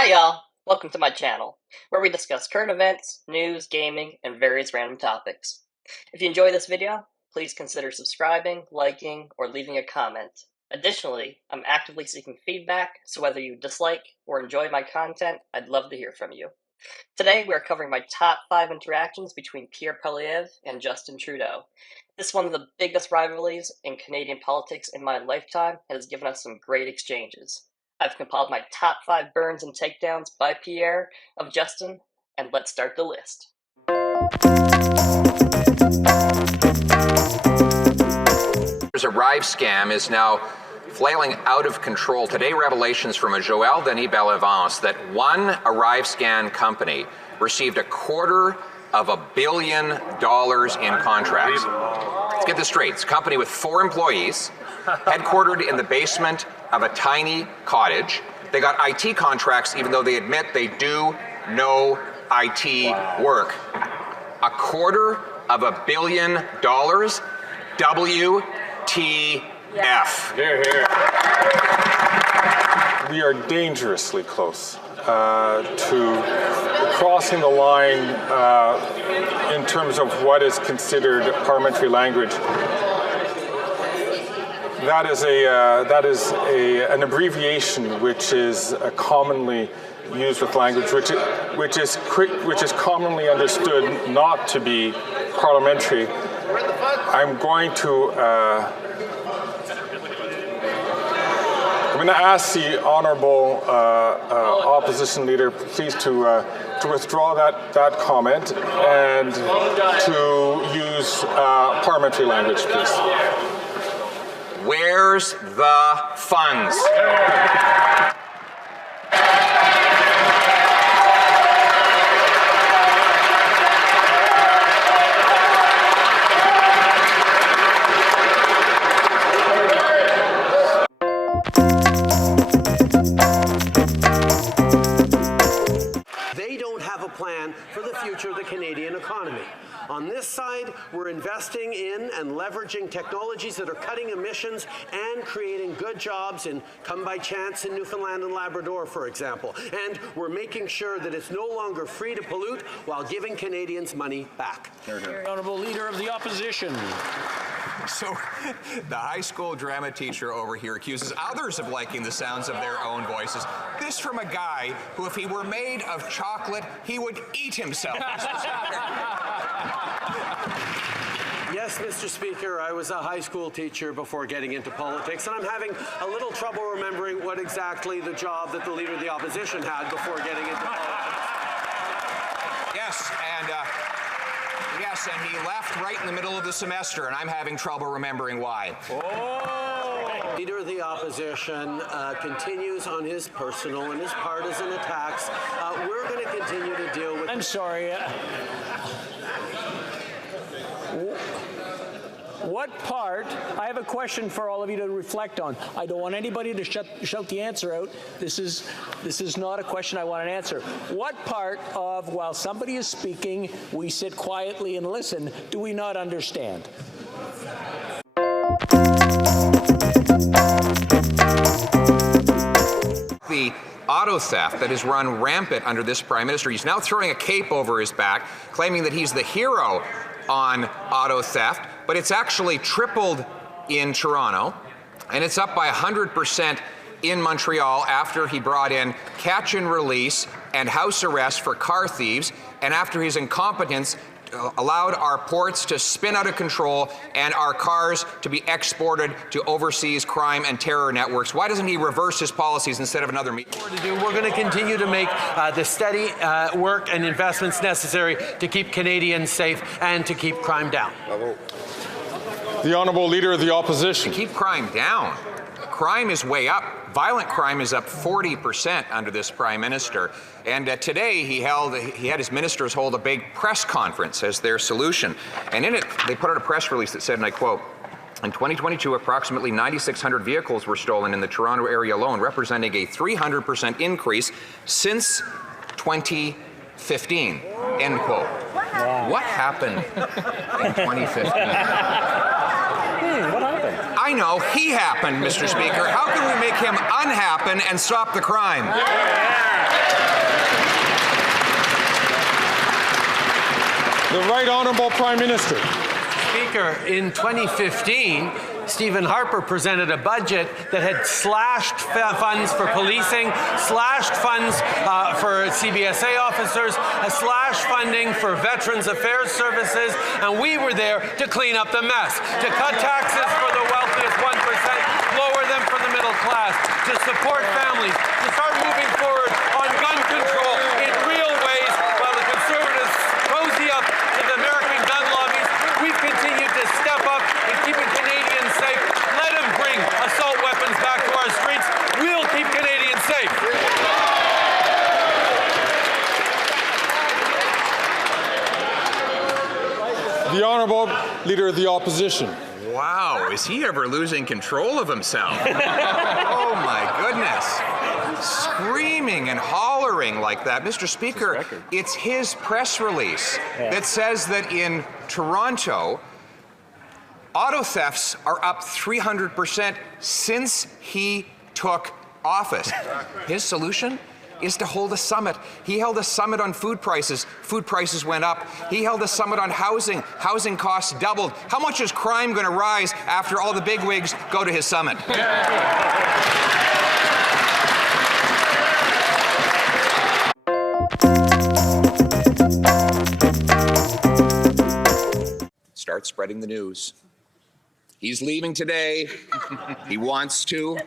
Hi y'all, welcome to my channel, where we discuss current events, news, gaming, and various random topics. If you enjoy this video, please consider subscribing, liking, or leaving a comment. Additionally, I'm actively seeking feedback, so whether you dislike or enjoy my content, I'd love to hear from you. Today, we are covering my top 5 interactions between Pierre Poilievre and Justin Trudeau. This is one of the biggest rivalries in Canadian politics in my lifetime and has given us some great exchanges. I've compiled my top 5 burns and takedowns by Pierre of Justin, and let's start the list. There's a Rive scam is now flailing out of control. Today, revelations from a Joël Denis Bellevance that one Arrive Scan company received $250 million in contracts. Let's get this straight. It's a company with 4 employees, headquartered in the basement of a tiny cottage. They got IT contracts even though they admit they do no IT work. $250 million? WTF. Here, here. We are dangerously close to crossing the line in terms of what is considered parliamentary language. That is an abbreviation which is commonly used with language, which is commonly understood not to be parliamentary. I'm going to ask the honourable opposition leader, please, to withdraw that comment and to use parliamentary language, please. Where's the funds? They don't have a plan for the future of the Canadian economy. On this side, we're investing in and leveraging technologies that are cutting emissions and creating good jobs in Come By Chance in Newfoundland and Labrador, for example. And we're making sure that it's no longer free to pollute while giving Canadians money back. Honourable Leader of the Opposition. So, the high school drama teacher over here accuses others of liking the sounds of their own voices. This from a guy who, if he were made of chocolate, he would eat himself. Yes, Mr. Speaker, I was a high school teacher before getting into politics, and I'm having a little trouble remembering what exactly the job that the Leader of the Opposition had before getting into politics. Yes, and he left right in the middle of the semester, and I'm having trouble remembering why. Oh. Leader of the Opposition continues on his personal and his partisan attacks. We're going to continue to deal with... I'm sorry. What part, I have a question for all of you to reflect on. I don't want anybody to shout the answer out. This is not a question I want an answer. What part of, while somebody is speaking, we sit quietly and listen, do we not understand? The auto theft that has run rampant under this Prime Minister. He's now throwing a cape over his back, claiming that he's the hero on auto theft, but it's actually tripled in Toronto, and it's up by 100% in Montreal after he brought in catch and release and house arrest for car thieves, and after his incompetence allowed our ports to spin out of control and our cars to be exported to overseas crime and terror networks. Why doesn't he reverse his policies instead of another meeting? We're going to continue to make the steady work and investments necessary to keep Canadians safe and to keep crime down. The Honourable Leader of the Opposition. Keep crime down. Crime is way up. Violent crime is up 40% under this Prime Minister. And today he had his ministers hold a big press conference as their solution. And in it, they put out a press release that said, and I quote, "In 2022, approximately 9,600 vehicles were stolen in the Toronto area alone, representing a 300% increase since 2015. End quote. What happened in 2015? What happened? I know, he happened, Mr. Speaker. How can we make him unhappen and stop the crime? The Right Honourable Prime Minister. Speaker, in 2015, Stephen Harper presented a budget that had slashed funds for policing, slashed funds for CBSA officers, slashed funding for Veterans Affairs Services, and we were there to clean up the mess, to cut taxes for the wealthiest 1%, lower them for the middle class, to support families, to start moving forward on gun control in real ways while the Conservatives cozy up to the American gun lobbies. We've continued to step up in keeping Canadians safe. Let them bring assault weapons back to our streets. We'll keep Canadians safe. The Honourable Leader of the Opposition. Wow, is he ever losing control of himself? Oh my goodness. Screaming and hollering like that. Mr. Speaker, it's his press release that says that in Toronto, auto thefts are up 300% since he took office. His solution is to hold a summit. He held a summit on food prices. Food prices went up. He held a summit on housing. Housing costs doubled. How much is crime going to rise after all the bigwigs go to his summit? Start spreading the news. He's leaving today. He wants to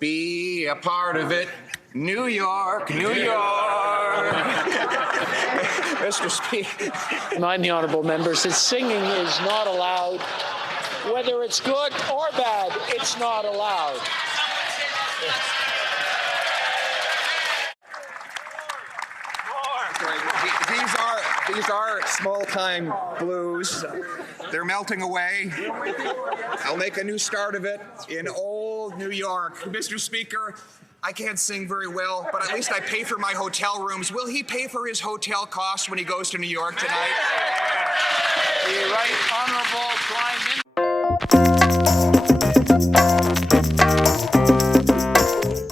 be a part of it. New York, New York. Mr. Speaker. Remind the honourable members that singing is not allowed. Whether it's good or bad, it's not allowed. These are small-time blues. They're melting away. I'll make a new start of it in old New York. Mr. Speaker, I can't sing very well, but at least I pay for my hotel rooms. Will he pay for his hotel costs when he goes to New York tonight? The Right Honourable Prime Minister.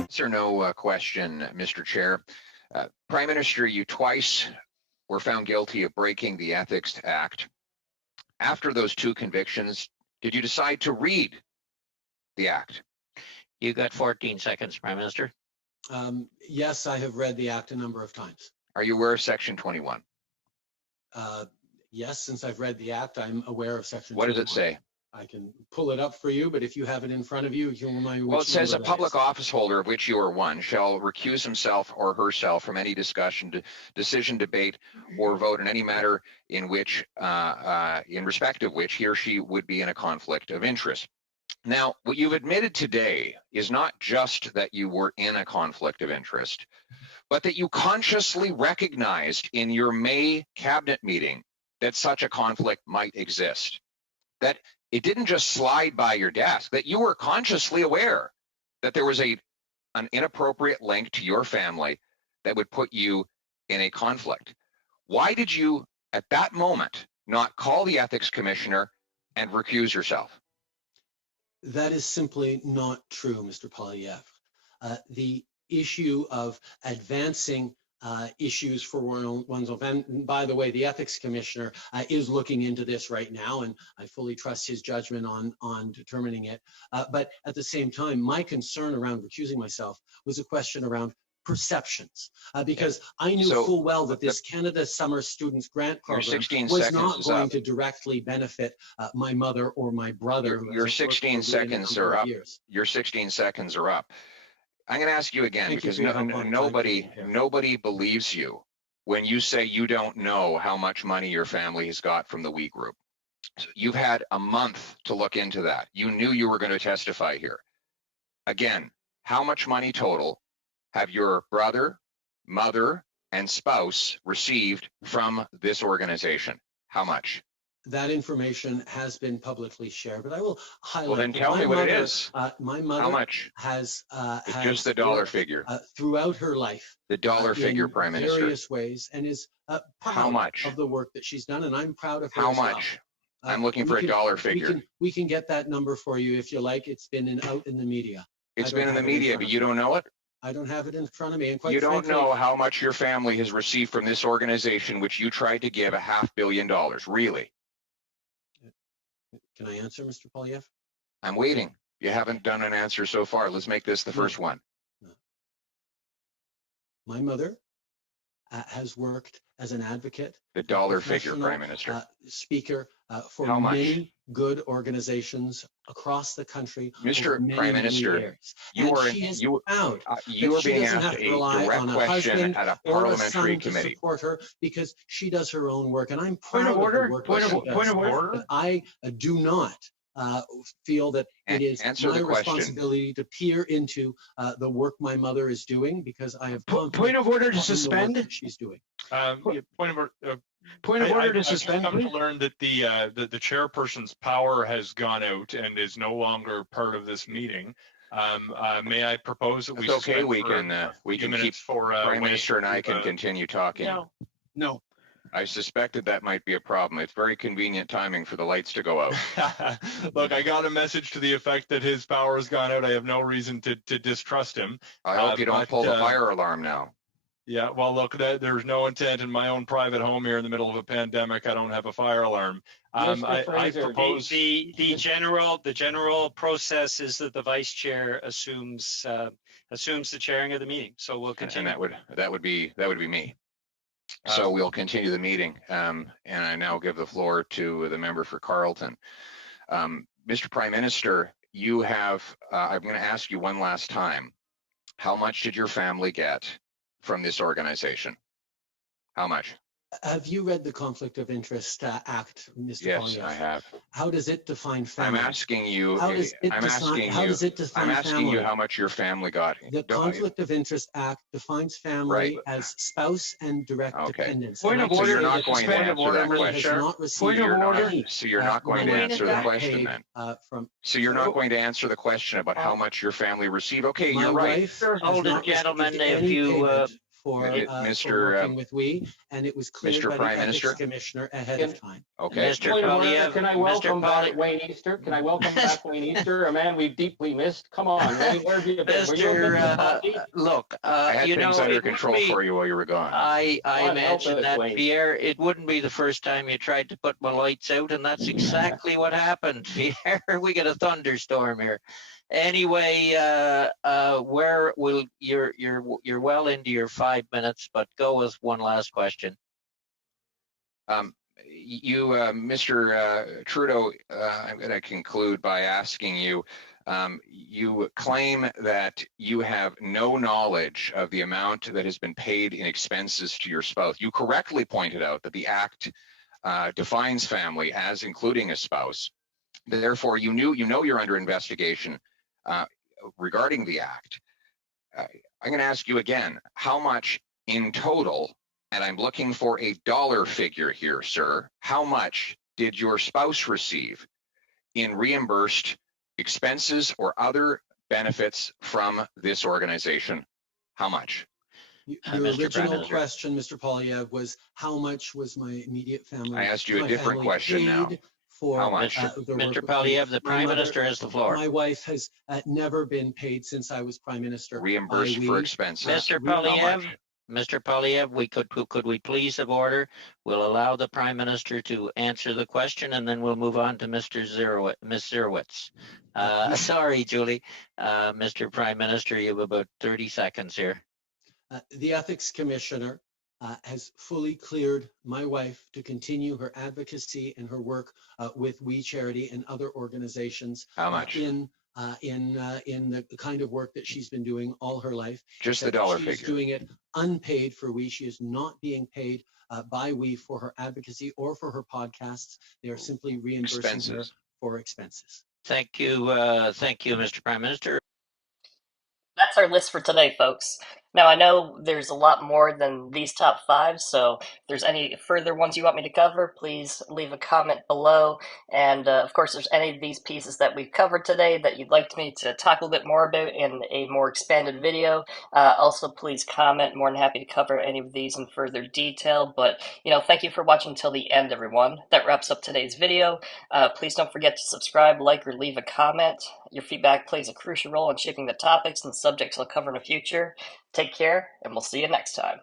Yes or no question, Mr. Chair. Prime Minister, you twice were found guilty of breaking the Ethics Act. After those two convictions, did you decide to read the Act? You got 14 seconds, Prime Minister. Yes, I have read the Act a number of times. Are you aware of Section 21? Yes, since I've read the Act, I'm aware of Section 21. What does it say? I can pull it up for you, but if you have it in front of you, you can remind me which Well, it says a number that public is. office holder, of which you are one, shall recuse himself or herself from any discussion, decision, debate, or vote in any matter in which, in respect of which he or she would be in a conflict of interest. Now, what you've admitted today is not just that you were in a conflict of interest, but that you consciously recognized in your May cabinet meeting that such a conflict might exist. That it didn't just slide by your desk, that you were consciously aware that there was an inappropriate link to your family that would put you in a conflict. Why did you, at that moment, not call the ethics commissioner and recuse yourself? That is simply not true, Mr. Poilievre. The issue of advancing issues for one's own. And by the way, the ethics commissioner is looking into this right now, and I fully trust his judgment on determining it. But at the same time, my concern around recusing myself was a question around perceptions, because I knew full well that this Canada Summer Students Grant Program was not going to directly benefit my mother or my brother. Your 16 seconds are up. Your 16 seconds are up. I'm going to ask you again, because nobody believes you when you say you don't know how much money your family has got from the We Group. So you've had a month to look into that. You knew you were going to testify here. Again, how much money total have your brother, mother, and spouse received from this organization? How much? That information has been publicly shared, but I will highlight. Well, then tell me what it is. My mother How much? has just the dollar figure. Throughout her life. The dollar figure, Prime Minister. Various ways, and is proud How much? of the work that she's done, and I'm proud of her. How as much? I'm looking for a dollar figure. We can get that number for you if you like. It's been out in the media. It's been in the media, but you don't know it? I don't have it in front of me. And quite You don't frankly, know how much your family has received from this organization, which you tried to give $500 million, really? Can I answer, Mr. Poilievre? I'm waiting. You haven't done an answer so far. Let's make this the first one. My mother has worked as an advocate, The dollar figure, Prime Minister. speaker for How much? many good organizations across the country. Mr. Many, Prime many Minister, years. you And are she has you found you that are she being doesn't asked have to a rely direct on a question husband at a or a parliamentary son to committee. support her because she does her own work, and I'm Point proud of order. of the work Point that she of does. order. But I do not feel that it is Answer my the question. responsibility to peer into the work my mother is doing, because I have Point of order to confidence in the work suspend. that she's doing. Point of order. Point of order to suspend, I've come please. to learn that the chairperson's power has gone out and is no longer part of this meeting. May I propose that we? It's okay. suspend We for can a we few can keep minutes for Prime Wayne Minister and I to, can continue talking. No. I suspected that might be a problem. It's very convenient timing for the lights to go out. Look, I got a message to the effect that his power has gone out. I have no reason to distrust him. I hope you don't pull the fire alarm now. Yeah, well, look, there's no intent in my own private home here in the middle of a pandemic. I don't have a fire alarm. I propose the general process is that the vice chair assumes the chairing of the meeting. So we'll continue. And that would be me. So we'll continue the meeting. And I now give the floor to the member for Carleton. Mr. Prime Minister, you have. I'm going to ask you one last time. How much did your family get from this organization? How much? Have you read the Conflict of Interest Act, Mr. Yes, Poilievre? I have. How does it define family? I'm asking you. How does it define family? How much your family got. The Conflict of Interest Act defines family as spouse and direct dependents. Point of So order. you're not going to answer that Family has question. not received Point of order. So you're not going to money answer the question paid, then. from So you're not going to answer the question about how much your family received. Okay, my you're right. wife has Hold it, not gentlemen, received if any you, payment for Mr. working with we, and it was cleared Mr. by Prime the Ethics Minister? Commissioner ahead of time. Okay. Mr. Point of order, Poilievre, can I Mr. welcome back Poilievre, Wayne Easter? Can I welcome back Wayne Easter, a man we've deeply missed? Come on, Wayne, where have you been? Were you a bit coffee? look, I had you know, things under it control wouldn't be, for you while you were gone. I God help mentioned us, that, Wayne. Pierre, it wouldn't be the first time you tried to put my lights out, and that's exactly what happened, Pierre. We got a thunderstorm here. Anyway, where will you're well into your 5 minutes, but go with one last question. Mr. Trudeau, I'm going to conclude by asking you, you claim that you have no knowledge of the amount that has been paid in expenses to your spouse. You correctly pointed out that the Act defines family as including a spouse. Therefore, you know you're under investigation regarding the Act. I'm going to ask you again, how much in total, and I'm looking for a dollar figure here, sir, how much did your spouse receive in reimbursed expenses or other benefits from this organization? How much? Your Mr. original Prime question, Mr. Poilievre, was how much was my immediate family? I asked you a my different family question now. paid for, How much? the work Mr. with me? Poilievre, the My Prime mother- Minister has the floor. My wife has never been paid since I was Prime Minister. Reimbursed for expenses. Mr. How Poilievre, much? Mr. Poilievre, could we please have order? We'll allow the Prime Minister to answer the question, and then we'll move on to Ms. Zerowitz. Sorry, Julie. Mr. Prime Minister, you have about 30 seconds here. The Ethics Commissioner has fully cleared my wife to continue her advocacy and her work with We Charity and other organizations. How much? In the kind of work that she's been doing all her life. Just the dollar She's figure. doing it unpaid for We. She is not being paid by We for her advocacy or for her podcasts. They are simply reimbursing her for expenses. Thank you, Mr. Prime Minister. That's our list for today, folks. Now, I know there's a lot more than these top 5, so if there's any further ones you want me to cover, please leave a comment below. And of course, if there's any of these pieces that we've covered today that you'd like me to talk a little bit more about in a more expanded video, also please comment. More than happy to cover any of these in further detail. But, thank you for watching until the end, everyone. That wraps up today's video. Please don't forget to subscribe, like, or leave a comment. Your feedback plays a crucial role in shaping the topics and subjects I'll cover in the future. Take care, and we'll see you next time.